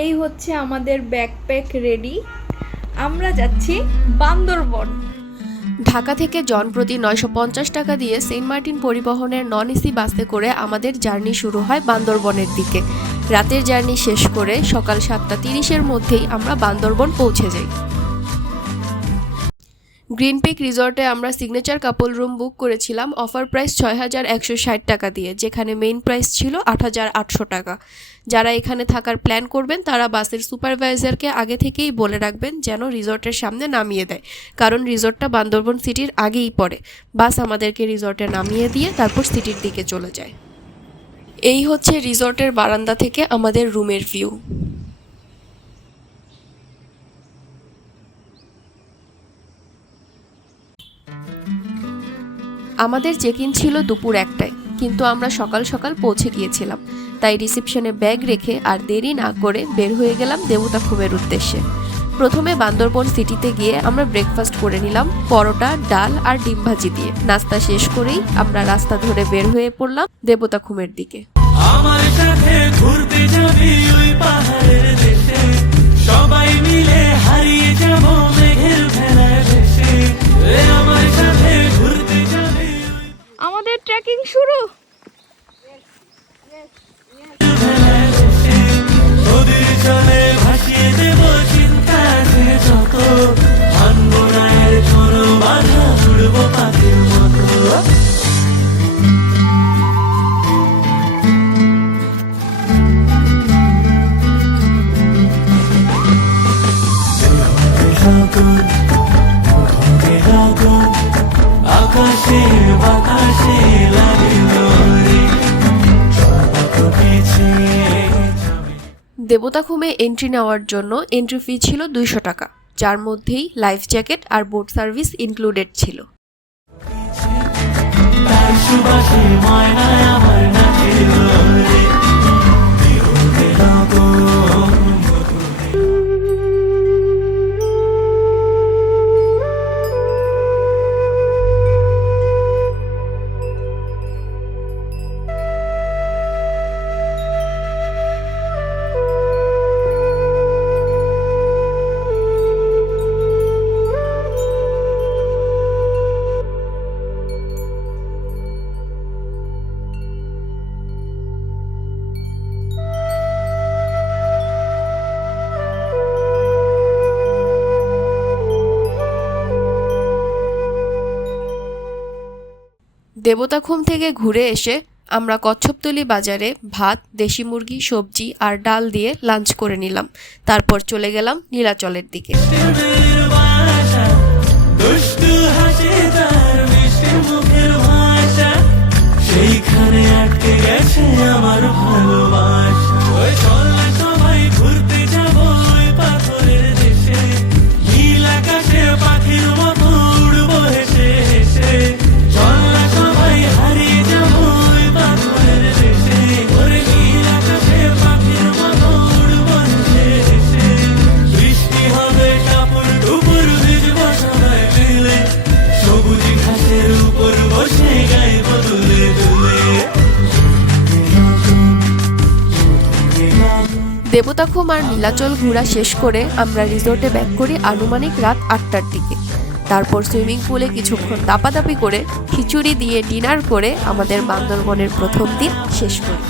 এই হচ্ছে আমাদের ব্যাকপ্যাক রেডি। আমরা যাচ্ছি বান্দরবন। ঢাকা থেকে জনপ্রতি 950 টাকা দিয়ে সেন্ট মার্টিন পরিবহনের নন এসি বাসে করে আমাদের জার্নি শুরু হয় বান্দরবনের দিকে। রাতের জার্নি শেষ করে সকাল 7:30-এর মধ্যেই আমরা বান্দরবন পৌঁছে যাই। গ্রিন পিক রিসর্টে আমরা সিগনেচার কাপল রুম বুক করেছিলাম অফার প্রাইস 6160 টাকা দিয়ে, যেখানে মেইন প্রাইস ছিল 8800 টাকা। যারা এখানে থাকার প্ল্যান করবেন তারা বাসের সুপারভাইজারকে আগে থেকেই বলে রাখবেন যেন রিসর্টের সামনে নামিয়ে দেয়, কারণ রিসর্টটা বান্দরবন সিটির আগেই পড়ে। বাস আমাদেরকে রিসর্টে নামিয়ে দিয়ে তারপর সিটির দিকে চলে যায়। এই হচ্ছে রিসর্টের বারান্দা থেকে আমাদের রুমের ভিউ। আমাদের চেক ইন ছিল দুপুর 1টায়, কিন্তু আমরা সকাল সকাল পৌঁছে গিয়েছিলাম, তাই রিসেপশনে ব্যাগ রেখে আর দেরি না করে বের হয়ে গেলাম দেবতাখুমের উদ্দেশ্যে। প্রথমে বান্দরবন সিটিতে গিয়ে আমরা ব্রেকফাস্ট করে নিলাম পরোটা, ডাল আর ডিম ভাজি দিয়ে। নাস্তা শেষ করেই আমরা রাস্তা ধরে বের হয়ে পড়লাম দেবতাখুমের দিকে। আমার সাথে ঘুরতে যাবি ওই পাহাড়ের দেশে, সবাই মিলে হারিয়ে যাব মেঘের ভেলায় ভেসে। আমার সাথে ঘুরতে যাবি আমাদের ট্রেকিং শুরু। নদীর জলে ভাসিয়ে দেব চিন্তা যত, মানব রায়ের কোনো বাধা, উড়ব পাখির মতো। আকাশে বাতাসে লাগিল রে, দেবতাখুমে এন্ট্রি নেওয়ার জন্য এন্ট্রি ফি ছিল 200 টাকা, যার মধ্যেই লাইফ জ্যাকেট আর বোট সার্ভিস ইনক্লুডেড ছিল। তার সুবাসে ময়নায় আমার নাচিল রে, বিহুতে লগন দেবতাখুম থেকে ঘুরে এসে আমরা কচ্ছপতলি বাজারে ভাত, দেশি মুরগি, সবজি আর ডাল দিয়ে লাঞ্চ করে নিলাম। তারপর চলে গেলাম নীলাচলের দিকে। সেইখানে আটকে গেছে আমার ভালোবাসা। সবাই ঘুরতে যাব ওই পাথরের দেশে, নীল আকাশে পাখির মতো উড়বো হেসে হেসে। সবাই হারিয়ে যাব ওই পাথরের দেশে, ওরে নীল আকাশে পাখির মতো উড়বো হেসে হেসে। বৃষ্টি হবে টাপুর টুপুর, ভিজব সবাই মিলে, সবুজ ঘাসের উপর বসে গাইব দুলে দুলে। দেবতাখুম আর নীলাচল ঘোরা শেষ করে আমরা রিসোর্টে ব্যাক করি আনুমানিক রাত 8টার দিকে। তারপর সুইমিং পুলে কিছুক্ষণ দাপাদাপি করে খিচুড়ি দিয়ে ডিনার করে আমাদের বান্দরবনের প্রথম দিন শেষ করি।